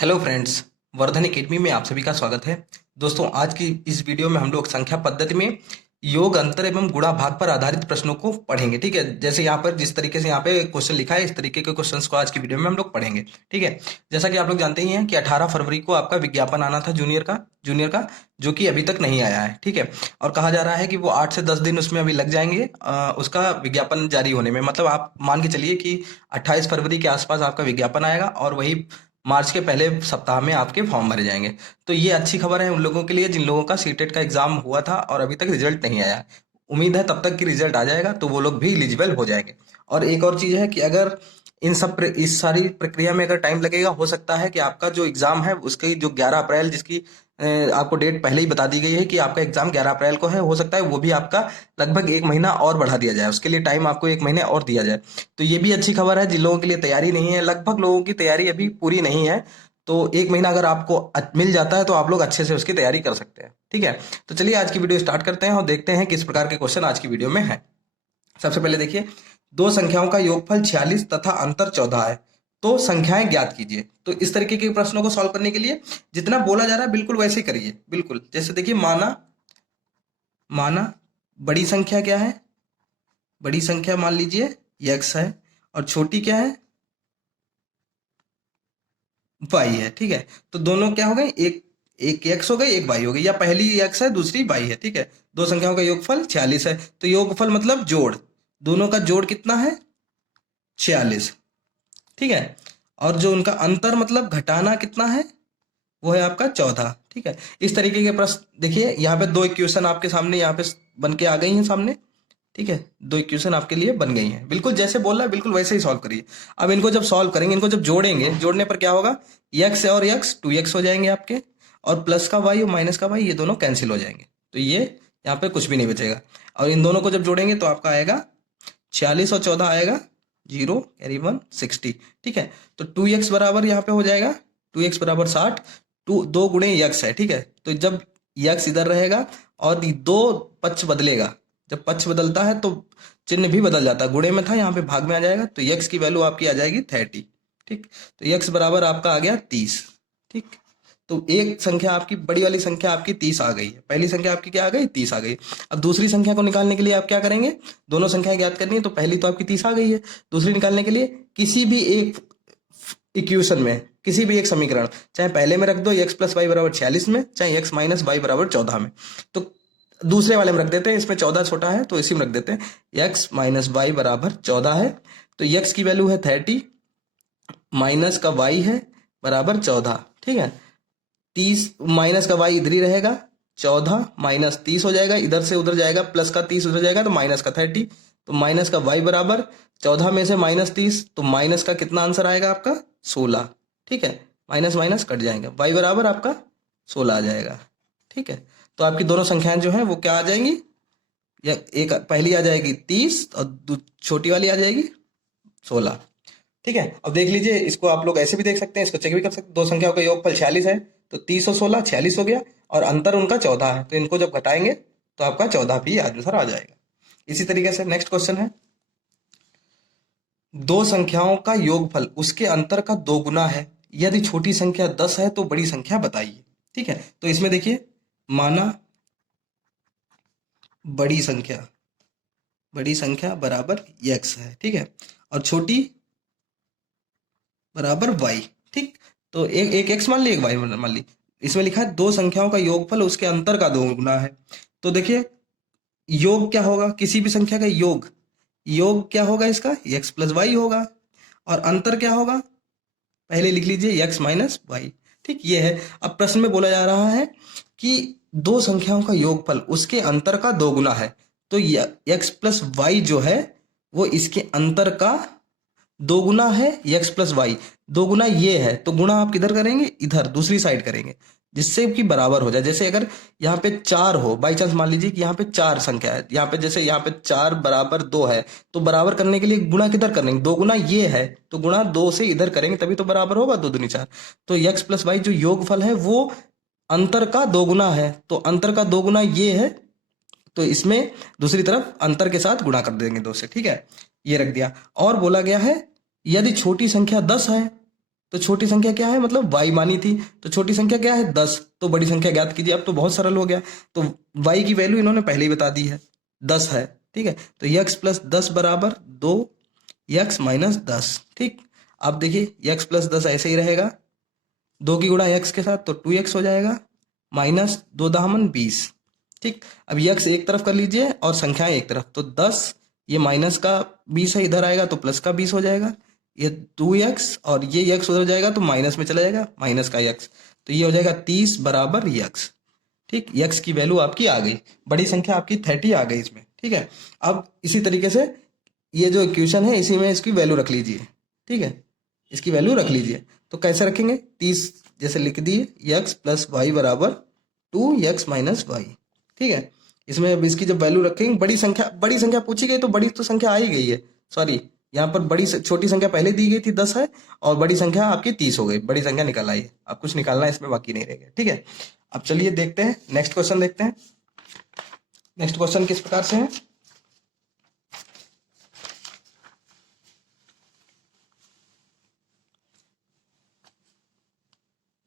Hello friends, Vardhan academy में आप सभी का स्वागत है। दोस्तों, आज की इस वीडियो में हम लोग संख्या पद्धति में योग अंतर एवं गुणा भाग पर आधारित प्रश्नों को पढ़ेंगे। ठीक है, जैसे यहाँ पर जिस तरीके से यहाँ पे क्वेश्चन लिखा है, इस तरीके के क्वेश्चंस को आज की वीडियो में हम लोग पढ़ेंगे। ठीक है, जैसा कि आप लोग जानते ही हैं कि 18 फरवरी को आपका विज्ञापन आना था जूनियर का जो कि अभी तक नहीं आया है। ठीक है, और कहा जा रहा है कि वो 8 से 10 दिन उसमें अभी लग जाएंगे उसका विज्ञापन जारी होने में। मतलब आप मान के चलिए कि 28 फरवरी के आसपास आपका विज्ञापन आएगा और वही मार्च के पहले सप्ताह में आपके फॉर्म भरे जाएंगे। तो ये अच्छी खबर है उन लोगों के लिए जिन लोगों का सीटेट का एग्जाम हुआ था और अभी तक रिजल्ट नहीं आया। उम्मीद है तब तक की रिजल्ट आ जाएगा तो वो लोग भी एलिजिबल हो जाएंगे। और एक और चीज है कि अगर इस सारी प्रक्रिया में अगर टाइम लगेगा, हो सकता है कि आपका जो एग्जाम है उसकी जो 11 अप्रैल जिसकी आपको डेट पहले ही बता दी गई है कि आपका एग्जाम 11 अप्रैल को है, हो सकता है वो भी आपका लगभग 1 महीना और बढ़ा दिया जाए, उसके लिए टाइम आपको 1 महीने और दिया जाए। तो ये भी अच्छी खबर है जिन लोगों के लिए तैयारी नहीं है। लगभग लोगों की तैयारी अभी पूरी नहीं है, तो 1 महीना अगर आपको मिल जाता है तो आप लोग अच्छे से उसकी तैयारी कर सकते हैं। ठीक है, तो चलिए आज की वीडियो स्टार्ट करते हैं और देखते हैं किस प्रकार के क्वेश्चन आज की वीडियो में है। सबसे पहले देखिए, दो संख्याओं का योगफल 46 तथा अंतर 14 है, तो संख्याएं ज्ञात कीजिए। तो इस तरीके के प्रश्नों को सॉल्व करने के लिए जितना बोला जा रहा है बिल्कुल वैसे ही करिए। बिल्कुल जैसे देखिए, माना माना बड़ी संख्या क्या है? बड़ी संख्या मान लीजिए x है और छोटी क्या है? y है। ठीक है, तो दोनों क्या हो गए? एक एक x हो गई, एक y हो गई, या पहली x है दूसरी y है। ठीक है, दो संख्याओं का योगफल 46 है, तो योगफल मतलब जोड़, दोनों का जोड़ कितना है? 46। ठीक है, और जो उनका अंतर मतलब घटाना कितना है? वो है आपका 14। ठीक है, इस तरीके के प्रश्न देखिए, यहाँ पे दो इक्वेशन आपके सामने यहाँ पे बन के आ गई हैं सामने। ठीक है, दो इक्वेशन आपके लिए बन गई हैं, बिल्कुल जैसे बोल रहा है बिल्कुल वैसे ही सॉल्व करिए। अब इनको जब सॉल्व करेंगे, इनको जब जोड़ेंगे, जोड़ने पर क्या होगा? x और x 2x हो जाएंगे आपके, और प्लस का y और माइनस का y ये दोनों कैंसिल हो जाएंगे, तो ये यहाँ पे कुछ भी नहीं बचेगा। और इन दोनों को जब जोड़ेंगे तो आपका आएगा 46 और 14 आएगा 0 कैरी 1 60। ठीक है, तो 2x बराबर यहाँ पे हो जाएगा 2x बराबर 60। दो गुणे यक्स है। ठीक है, तो जब यक्स इधर रहेगा और दो पक्ष बदलेगा, जब पक्ष बदलता है तो चिन्ह भी बदल जाता है, गुणे में था यहाँ पे भाग में आ जाएगा, तो यक्स की वैल्यू आपकी आ जाएगी 30। ठीक, तो यक्स बराबर आपका आ गया 30। ठीक, तो एक संख्या आपकी, बड़ी वाली संख्या आपकी 30 आ गई है, पहली संख्या आपकी क्या आ गई? 30 आ गई। अब दूसरी संख्या को निकालने के लिए आप क्या करेंगे? दोनों संख्याएं ज्ञात करनी है, तो पहली तो आपकी 30 आ गई है, दूसरी निकालने के लिए किसी भी एक इक्वेशन में, किसी भी एक समीकरण, चाहे पहले में रख दो x प्लस वाई बराबर 46 में, चाहे x माइनस वाई बराबर 14 में, तो दूसरे वाले में रख देते हैं, इसमें 14 छोटा है तो इसी में रख देते हैं x माइनस वाई बराबर 14 है, तो x की वैल्यू है 30, माइनस का y है बराबर 14। ठीक है, 30 माइनस का y इधर ही रहेगा, 14 माइनस 30 हो जाएगा, इधर से उधर जाएगा, प्लस का 30 उधर जाएगा तो माइनस का 30, तो माइनस का y बराबर 14 में से माइनस 30, तो माइनस का कितना आंसर आएगा आपका? 16। ठीक है, माइनस माइनस कट जाएगा, y बराबर आपका 16 आ जाएगा। ठीक है, तो आपकी दोनों संख्याएं जो है वो क्या आ जाएंगी? या एक पहली आ जाएगी 30 और छोटी वाली आ जाएगी 16। ठीक है, अब देख लीजिए, इसको आप लोग ऐसे भी देख सकते हैं, इसको चेक भी कर सकते हैं। दो संख्याओं का योगफल 46 है, तो 30 और 16 46 हो गया, और अंतर उनका 14 है, तो इनको जब घटाएंगे तो आपका 14 भी आंसर आ जाएगा। इसी तरीके से नेक्स्ट क्वेश्चन है, दो संख्याओं का योगफल उसके अंतर का 2 गुना है, यदि छोटी संख्या 10 है तो बड़ी संख्या बताइए। ठीक है, तो इसमें देखिए, माना बड़ी संख्या बराबर x है। ठीक है, और छोटी बराबर y। ठीक, तो एक एक x मान ली, एक y मान ली। इसमें लिखा है दो संख्याओं का योगफल उसके अंतर का 2 गुना है। तो देखिए, योग क्या होगा? किसी भी संख्या का योग क्या होगा? इसका x प्लस वाई होगा, और अंतर क्या होगा? पहले लिख लीजिए x माइनस वाई। ठीक, ये है। अब प्रश्न में बोला जा रहा है कि दो संख्याओं का योगफल उसके अंतर का 2 गुना है, तो x प्लस वाई जो है वो इसके अंतर का 2 गुना है। x प्लस वाई 2 गुना ये है, तो गुणा आप किधर करेंगे? इधर दूसरी साइड करेंगे, जिससे कि बराबर हो जाए। जैसे अगर यहाँ पे 4 हो, बाई चांस मान लीजिए कि यहाँ पे 4 संख्या है, यहाँ पे जैसे यहाँ पे 4 बराबर 2 है, तो बराबर करने के लिए गुणा किधर करेंगे? 2 गुना ये है, तो गुणा 2 से इधर करेंगे, तभी तो बराबर होगा, 2 दूनी 4। तो x प्लस वाई जो योगफल है वो अंतर का 2 गुना है, तो अंतर का 2 गुना ये है, तो इसमें दूसरी तरफ अंतर के साथ गुणा कर देंगे 2 से। ठीक है, ये रख दिया। और बोला गया है यदि छोटी संख्या 10 है, तो छोटी संख्या क्या है, मतलब y मानी थी, तो छोटी संख्या क्या है 10, तो बड़ी संख्या ज्ञात कीजिए। अब तो बहुत सरल हो गया, तो y की वैल्यू इन्होंने पहले ही बता दी है, 10 है, ठीक है। तो x प्लस 10 बराबर 2x माइनस 10, ठीक। अब देखिए x प्लस 10 ऐसे ही रहेगा, 2 की गुणा x के साथ तो 2x हो जाएगा, माइनस 2 दामन 20, ठीक। अब x एक तरफ कर लीजिए और संख्याएं एक तरफ, तो 10, ये माइनस का 20 है, इधर आएगा तो प्लस का 20 हो जाएगा, ये 2x और ये x उधर जाएगा तो माइनस में चला जाएगा, माइनस का x, तो ये हो जाएगा 30 बराबर x, ठीक। x की वैल्यू आपकी आ गई, बड़ी संख्या आपकी 30 आ गई इसमें, ठीक है। अब इसी तरीके से ये जो इक्वेशन है इसी में इसकी वैल्यू रख लीजिए, ठीक है, इसकी वैल्यू रख लीजिए। तो कैसे रखेंगे, 30 जैसे लिख दिए, x प्लस वाई बराबर 2x माइनस वाई, ठीक है। इसमें अब इसकी जब वैल्यू रखेंगे, बड़ी संख्या पूछी गई तो बड़ी तो संख्या आ ही गई है, सॉरी यहाँ पर छोटी संख्या पहले दी गई थी 10 है, और बड़ी संख्या आपकी 30 हो गई, बड़ी संख्या निकल आई है। अब कुछ निकालना है इसमें बाकी नहीं रह गया, ठीक है। अब चलिए देखते हैं नेक्स्ट क्वेश्चन, देखते हैं नेक्स्ट क्वेश्चन किस प्रकार से है।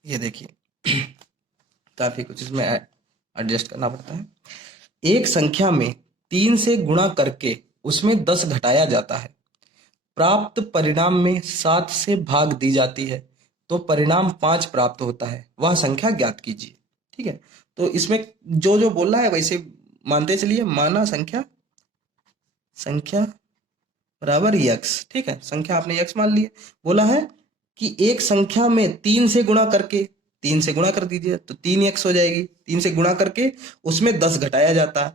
ये देखिए काफी कुछ इसमें एडजस्ट करना पड़ता है। एक संख्या में 3 से गुणा करके उसमें 10 घटाया जाता है, प्राप्त परिणाम में 7 से भाग दी जाती है, तो परिणाम 5 प्राप्त होता है, वह संख्या ज्ञात कीजिए, ठीक है। तो इसमें जो जो बोल रहा है वैसे मानते चलिए, माना संख्या, संख्या बराबर x, ठीक है, संख्या आपने x मान ली है। बोला है कि एक संख्या में 3 से गुणा करके, 3 से गुणा कर दीजिए तो 3x हो जाएगी, 3 से गुणा करके उसमें 10 घटाया जाता है,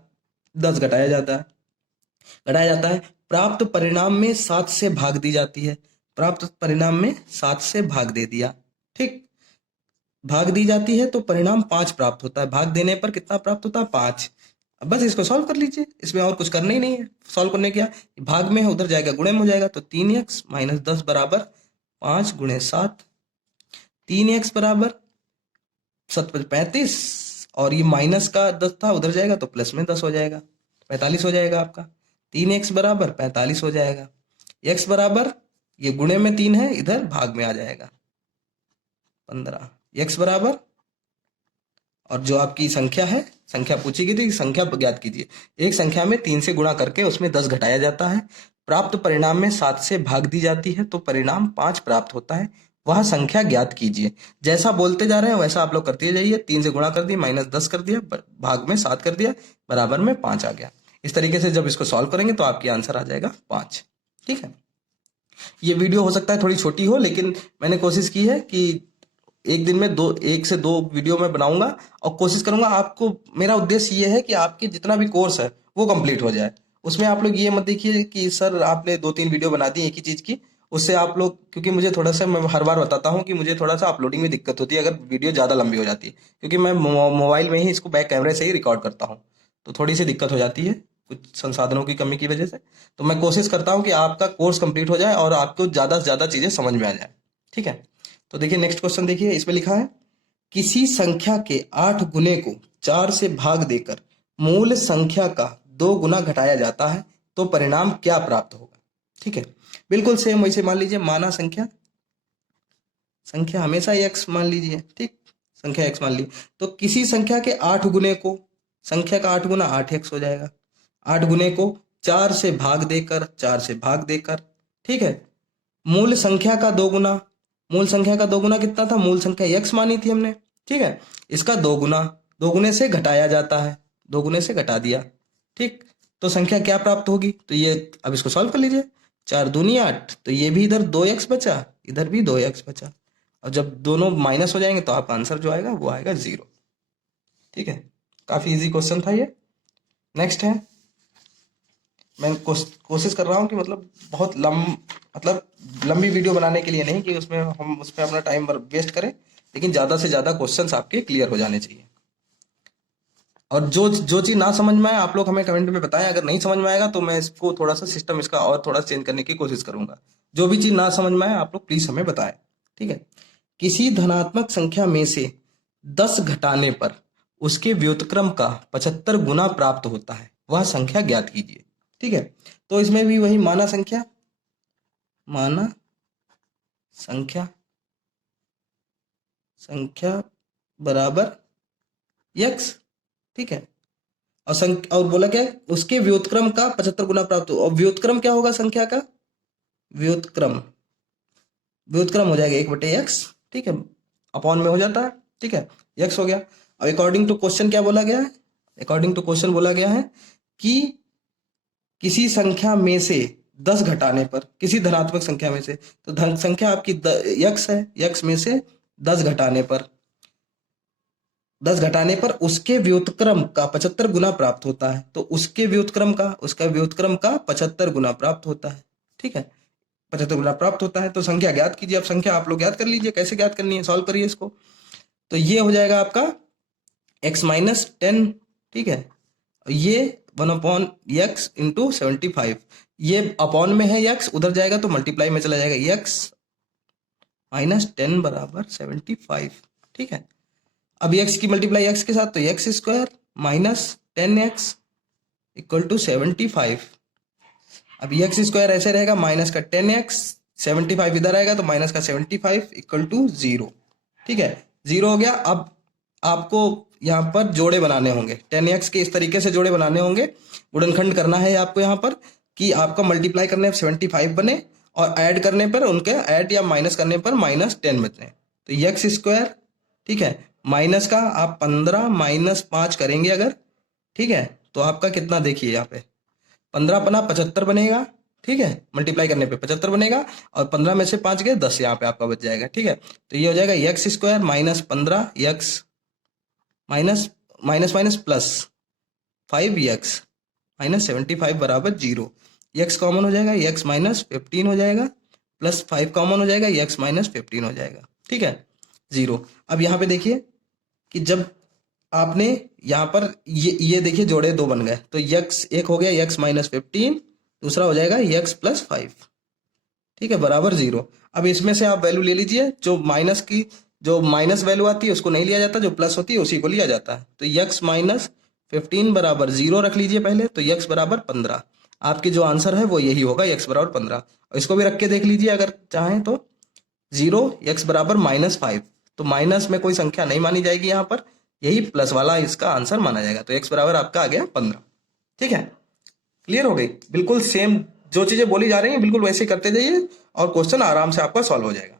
10 घटाया जाता है, प्राप्त परिणाम में 7 से भाग दी जाती है, प्राप्त परिणाम में 7 से भाग दे दिया, ठीक, भाग दी जाती है तो परिणाम 5 प्राप्त होता है, भाग देने पर कितना प्राप्त होता है 5। अब बस इसको सॉल्व कर लीजिए, इसमें और कुछ करना ही नहीं है। सॉल्व करने क्या, भाग में है उधर जाएगा गुणे में हो जाएगा, तो 3x माइनस 10 बराबर 5 गुणे 7, 3x बराबर 7 35, और ये माइनस का 10 था उधर जाएगा तो प्लस में 10 हो जाएगा, 45 हो जाएगा आपका। 3x बराबर 45 हो जाएगा, x बराबर ये गुणे में 3 है, इधर भाग में आ जाएगा 15, x बराबर, और जो आपकी संख्या है, संख्या पूछी गई थी, संख्या ज्ञात कीजिए। एक संख्या में 3 से गुणा करके उसमें 10 घटाया जाता है, प्राप्त परिणाम में 7 से भाग दी जाती है, तो परिणाम 5 प्राप्त होता है, वह संख्या ज्ञात कीजिए। जैसा बोलते जा रहे हैं वैसा आप लोग करते जाइए, 3 से गुणा कर दिया, माइनस 10 कर दिया, भाग में 7 कर दिया, बराबर में 5 आ गया। इस तरीके से जब इसको सॉल्व करेंगे तो आपकी आंसर आ जाएगा 5, ठीक है। ये वीडियो हो सकता है थोड़ी छोटी हो, लेकिन मैंने कोशिश की है कि एक दिन में 1 से 2 वीडियो मैं बनाऊंगा, और कोशिश करूंगा आपको, मेरा उद्देश्य ये है कि आपके जितना भी कोर्स है वो कंप्लीट हो जाए। उसमें आप लोग ये मत देखिए कि सर आपने 2-3 वीडियो बना दी एक ही चीज की, उससे आप लोग, क्योंकि मुझे थोड़ा सा, मैं हर बार बताता हूँ कि मुझे थोड़ा सा अपलोडिंग में दिक्कत होती है अगर वीडियो ज़्यादा लंबी हो जाती है, क्योंकि मैं मोबाइल में ही इसको बैक कैमरे से ही रिकॉर्ड करता हूँ, तो थोड़ी सी दिक्कत हो जाती है कुछ संसाधनों की कमी की वजह से। तो मैं कोशिश करता हूँ कि आपका कोर्स कंप्लीट हो जाए और आपको ज़्यादा से ज़्यादा चीज़ें समझ में आ जाए, ठीक है। तो देखिए नेक्स्ट क्वेश्चन देखिए, इसमें लिखा है किसी संख्या के 8 गुने को 4 से भाग देकर मूल संख्या का 2 गुना घटाया जाता है, तो परिणाम क्या प्राप्त होगा, ठीक है। बिल्कुल सेम वैसे मान लीजिए, माना संख्या, संख्या हमेशा x मान लीजिए, ठीक, संख्या x मान ली, तो किसी संख्या के 8 गुने को, संख्या का 8 गुना 8x हो जाएगा, 8 गुने को 4 से भाग देकर, 4 से भाग देकर, ठीक है, मूल संख्या का 2 गुना, मूल संख्या का 2 गुना कितना था, मूल संख्या x मानी थी हमने, ठीक है, इसका 2 गुना, 2 गुने से घटाया जाता है, 2 गुने से घटा दिया, ठीक, तो संख्या क्या प्राप्त होगी, तो ये अब इसको सॉल्व कर लीजिए, 4 दूनी 8, तो ये भी इधर 2x बचा, इधर भी 2x बचा, और जब दोनों माइनस हो जाएंगे तो आपका आंसर जो आएगा वो आएगा 0, ठीक है। काफी इजी क्वेश्चन था ये। नेक्स्ट है, मैं कोशिश कर रहा हूँ कि मतलब बहुत लंबी वीडियो बनाने के लिए नहीं कि उसमें हम उस पर अपना टाइम वेस्ट करें, लेकिन ज़्यादा से ज़्यादा क्वेश्चंस आपके क्लियर हो जाने चाहिए। और जो जो चीज़ ना समझ में आए आप लोग हमें कमेंट में बताएं, अगर नहीं समझ में आएगा तो मैं इसको थोड़ा सा सिस्टम इसका और थोड़ा चेंज करने की कोशिश करूंगा। जो भी चीज़ ना समझ में आए आप लोग प्लीज़ हमें बताएं, ठीक है। किसी धनात्मक संख्या में से 10 घटाने पर उसके व्युत्क्रम का 75 गुना प्राप्त होता है, वह संख्या ज्ञात कीजिए, ठीक है। तो इसमें भी वही माना संख्या, माना संख्या संख्या बराबर यक्स, ठीक है। और बोला क्या है, उसके व्युत्क्रम का 75 गुना प्राप्त हो। और व्युत्क्रम क्या होगा संख्या का? व्युत्क्रम व्युत्क्रम हो जाएगा 1/x, ठीक है, अपॉन में हो जाता है, ठीक है, x हो गया। अब अकॉर्डिंग टू क्वेश्चन क्या बोला गया है? अकॉर्डिंग टू क्वेश्चन बोला गया है कि किसी संख्या में से 10 घटाने पर, किसी धनात्मक संख्या में से, तो धन संख्या आपकी x है, x में से 10 घटाने पर, 10 घटाने पर उसके व्युत्क्रम का 75 गुना प्राप्त होता है। तो उसका व्युत्क्रम का 75 गुना प्राप्त होता है, ठीक है, 75 गुना प्राप्त होता है। तो संख्या ज्ञात कीजिए। अब संख्या आप लोग ज्ञात कर लीजिए, कैसे ज्ञात करनी है, सॉल्व करिए इसको। तो ये हो जाएगा आपका x माइनस 10, ठीक है, ये 1/x इंटू 75, ये अपॉन में है x, उधर जाएगा तो मल्टीप्लाई में चला जाएगा, x माइनस 10 बराबर 75, ठीक है। अब x की मल्टीप्लाई x के साथ, तो x square minus 10x equal to 75। अब x स्क्वायर ऐसे रहेगा, माइनस का 10x, 75 इधर आएगा तो माइनस का 75 इक्वल टू 0, ठीक है, 0 हो गया। अब आपको यहाँ पर जोड़े बनाने होंगे, 10x के इस तरीके से जोड़े बनाने होंगे, गुणनखंड करना है आपको यहाँ पर, कि आपका मल्टीप्लाई करने पर 75 बने और ऐड करने पर उनके ऐड या माइनस करने पर माइनस 10 बचे। तो x स्क्वायर, ठीक है, माइनस का आप 15 माइनस 5 करेंगे अगर, ठीक है, तो आपका कितना देखिए यहाँ पे 15 पना 75 बनेगा, ठीक है, मल्टीप्लाई करने पे 75 बनेगा, और 15 में से 5 गए 10 यहाँ पे आपका बच जाएगा, ठीक है। तो ये हो जाएगा x square minus 15 x minus minus minus plus 5x minus 75 बराबर 0। x कॉमन हो जाएगा, x माइनस 15 हो जाएगा, प्लस 5 कॉमन हो जाएगा, x माइनस 15 हो जाएगा, ठीक है, 0। अब यहाँ पे देखिए कि जब आपने यहाँ पर ये देखिए जोड़े 2 बन गए, तो x एक हो गया x माइनस 15, दूसरा हो जाएगा x प्लस 5, ठीक है, बराबर 0। अब इसमें से आप वैल्यू ले लीजिए, जो माइनस वैल्यू आती है उसको नहीं लिया जाता, जो प्लस होती है उसी को लिया जाता है। तो x माइनस 15 बराबर 0 रख लीजिए पहले, तो x बराबर 15, आपकी जो आंसर है वो यही होगा, x बराबर 15। और इसको भी रख के देख लीजिए अगर चाहें तो, 0 x बराबर -5, तो माइनस में कोई संख्या नहीं मानी जाएगी यहाँ पर, यही प्लस वाला इसका आंसर माना जाएगा। तो x बराबर आपका आ गया 15, ठीक है, क्लियर हो गई। बिल्कुल सेम जो चीजें बोली जा रही हैं बिल्कुल वैसे ही करते जाइए और क्वेश्चन आराम से आपका सॉल्व हो जाएगा।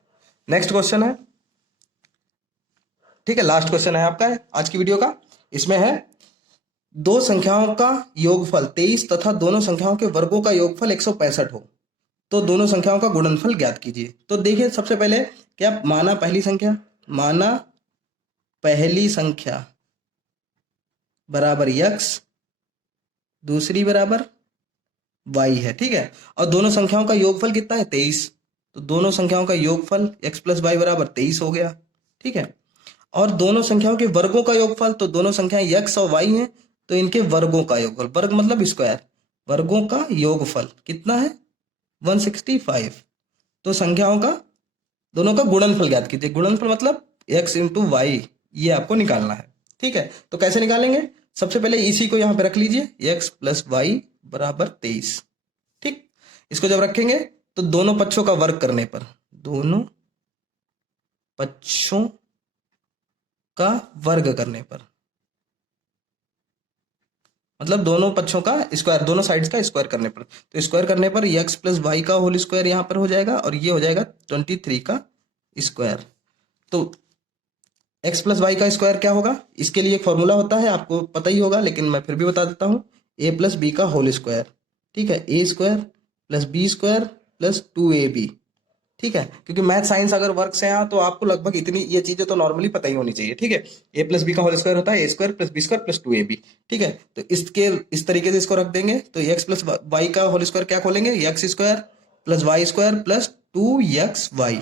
नेक्स्ट क्वेश्चन है, ठीक है, लास्ट क्वेश्चन है आपका आज की वीडियो का। इसमें है दो संख्याओं का योगफल 23 तथा दोनों संख्याओं के वर्गों का योगफल 165 हो, तो दोनों संख्याओं का गुणनफल ज्ञात कीजिए। तो देखिए सबसे पहले क्या माना पहली संख्या बराबर x, दूसरी बराबर y है, ठीक है, और दोनों संख्याओं का योगफल कितना है 23, तो दोनों संख्याओं का योगफल x प्लस वाई बराबर 23 हो गया, ठीक है। और दोनों संख्याओं के वर्गों का योगफल, तो दोनों संख्याएं x और y हैं, तो इनके वर्गों का योगफल, वर्ग मतलब स्क्वायर, वर्गों का योगफल कितना है 165। तो संख्याओं का दोनों का गुणनफल ज्ञात कीजिए। गुणनफल मतलब x इंटू वाई, ये आपको निकालना है, ठीक है। तो कैसे निकालेंगे, सबसे पहले इसी को यहाँ पे रख लीजिए, x प्लस वाई बराबर 23, ठीक। इसको जब रखेंगे तो दोनों पक्षों का वर्ग करने पर, दोनों पक्षों का वर्ग करने पर, मतलब दोनों पक्षों का स्क्वायर, दोनों साइड्स का स्क्वायर करने पर, तो स्क्वायर करने पर x प्लस वाई का होल स्क्वायर यहाँ पर हो जाएगा, और ये हो जाएगा 23 का स्क्वायर। तो x प्लस वाई का स्क्वायर क्या होगा, इसके लिए एक फॉर्मूला होता है, आपको पता ही होगा लेकिन मैं फिर भी बता देता हूँ, a प्लस बी का होल स्क्वायर, ठीक है, a square plus b square plus 2ab, ठीक है। क्योंकि मैथ साइंस अगर वर्क से यहाँ तो आपको लगभग इतनी ये चीजें तो नॉर्मली पता ही होनी चाहिए, ठीक है। a प्लस बी का होल स्क्वायर होता है a square plus b square plus 2ab, ठीक है। तो इसके इस तरीके से इसको रख देंगे, तो x प्लस वाई का होल स्क्वायर क्या खोलेंगे, x square plus y square plus 2xy,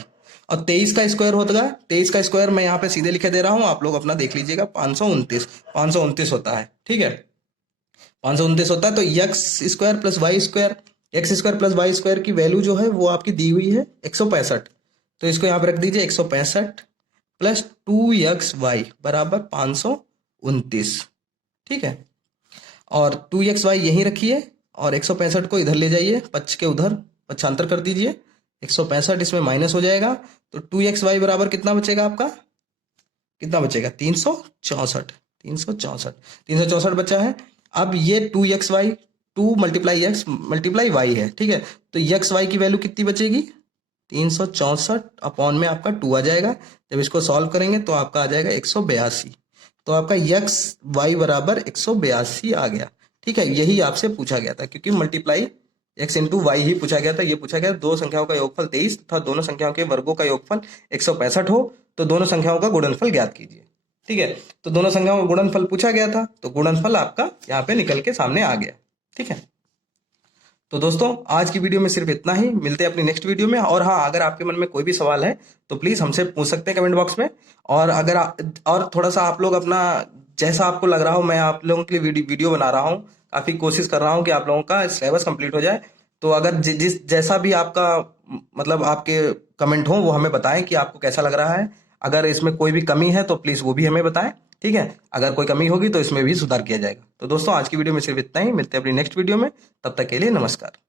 और 23 का स्क्वायर होता है, 23 का स्क्वायर मैं यहाँ पे सीधे लिखे दे रहा हूँ, आप लोग अपना देख लीजिएगा, 529 होता है, ठीक है, 529 होता है। तो x square plus y square, x square plus y square की वैल्यू जो है वो आपकी दी हुई है 165, तो इसको यहाँ पे रख दीजिए 165 प्लस 2xy बराबर 529, ठीक है। और 2xy यहीं रखिए और 165 को इधर ले जाइए, पक्ष के उधर पक्षांतर कर दीजिए, 165 इसमें माइनस हो जाएगा, तो 2xy बराबर कितना बचेगा आपका कितना बचेगा 364, 364 बचा है। अब ये 2xy, 2 multiply x multiply Y है, ठीक है। तो एक्स वाई की वैल्यू कितनी बचेगी, 364 अपॉन में आपका 2 आ जाएगा। जब इसको सॉल्व करेंगे तो आपका आ जाएगा 182। तो आपका एक्स वाई बराबर 182 आ गया, ठीक है। यही आपसे पूछा गया था, क्योंकि multiply x into why he पूछा गया था। ये पूछा गया दो संख्याओं का योगफल 23 तथा दोनों संख्याओं के वर्गों का योगफल 165 हो तो दोनों संख्याओं का गुणनफल ज्ञात कीजिए, ठीक है। तो दोनों संख्याओं का गुणनफल पूछा गया था, तो गुणनफल आपका यहाँ पे निकल के सामने आ गया, ठीक है। तो दोस्तों आज की वीडियो में सिर्फ इतना ही, मिलते हैं अपनी नेक्स्ट वीडियो में। और हाँ, अगर आपके मन में कोई भी सवाल है तो प्लीज हमसे पूछ सकते हैं कमेंट बॉक्स में। और अगर और थोड़ा सा आप लोग अपना, जैसा आपको लग रहा हो, मैं आप लोगों के लिए वीडियो बना रहा हूँ, काफी कोशिश कर रहा हूँ कि आप लोगों का सिलेबस कंप्लीट हो जाए। तो अगर जिस जैसा भी आपका मतलब आपके कमेंट हो वो हमें बताएं कि आपको कैसा लग रहा है। अगर इसमें कोई भी कमी है तो प्लीज वो भी हमें बताएं, ठीक है। अगर कोई कमी होगी तो इसमें भी सुधार किया जाएगा। तो दोस्तों आज की वीडियो में सिर्फ इतना ही, मिलते हैं अपनी नेक्स्ट वीडियो में, तब तक के लिए नमस्कार।